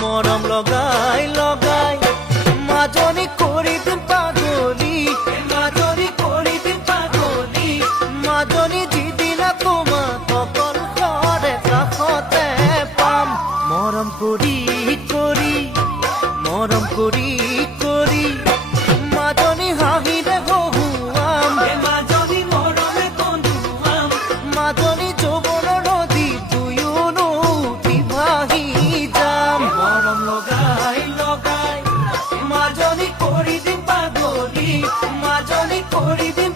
মৰম লগাই লগাই মাজনী কৰি দিম পাগলী, মাজনী কৰি দিম পাগলী, মাজনী যিদিনা তোমাক অকল ঘৰে কাষতে পাম। মৰম কৰি কৰি মৰম কৰি কৰি মাজনী হাঁহিৰে হহুৱাম, মাজনী মৰমে কন্দুৱাম, মাজনী যৌৱনৰ নদী দুয়োনো উঠি ভাহি যাম। মৰম লগাই লগাই মাজনী কৰি দিম পাগলী, মাজনী কৰি দিম